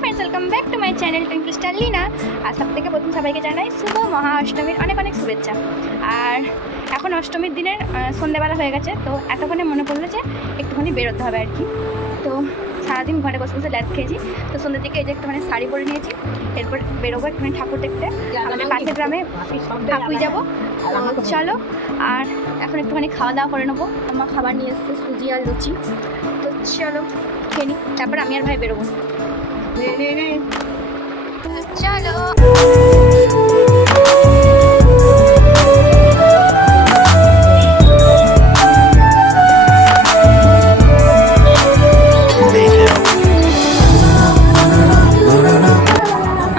Friends welcome back to my channel Twinkle Star Lina আর সব থেকে প্রথম সবাইকে জানাই শুভ মহা অষ্টমীর অনেক অনেক শুভেচ্ছা। আর এখন অষ্টমীর দিনের সন্ধ্যেবেলা হয়ে গেছে, তো এতক্ষণে মনে পড়ল যে একটুখানি বেরোতে হবে আর কি তো সারাদিন ঘরে বসে বসে ল্যাদ খেয়েছি, তো সন্ধ্যের দিকে এই যে একটুখানি শাড়ি পরে নিয়েছি, এরপর বেরোবো একটুখানি ঠাকুর দেখতে। আমাদের পাশের গ্রামে ঠাকুই যাব। চলো, আর এখন একটুখানি খাওয়া দাওয়া করে নেব। আমার খাবার নিয়ে এসছে সুজি আর লুচি। তো চলো, খেয়ে নিই তারপর আমি আর ভাই বেরোবো। চলো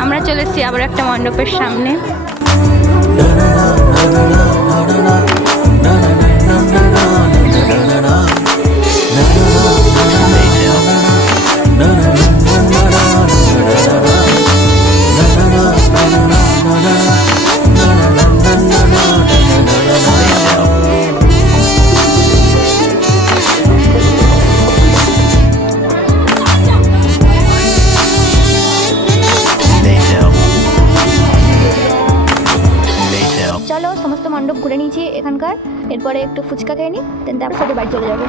আমরা চলেছি আবার একটা মণ্ডপের সামনে। চলো, সমস্ত মণ্ডপ ঘুরে নিয়েছি এখানকার। এরপরে একটু ফুচকা খেয়ে নিই দেন তারপর সাথে বাড়ি চলে যাব।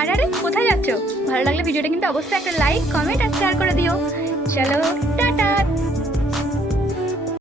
আরে আরে, কোথায় যাচ্ছ? ভালো লাগলে ভিডিওটা কিন্তু অবশ্যই একটা লাইক কমেন্ট আর শেয়ার করে দিও। চলো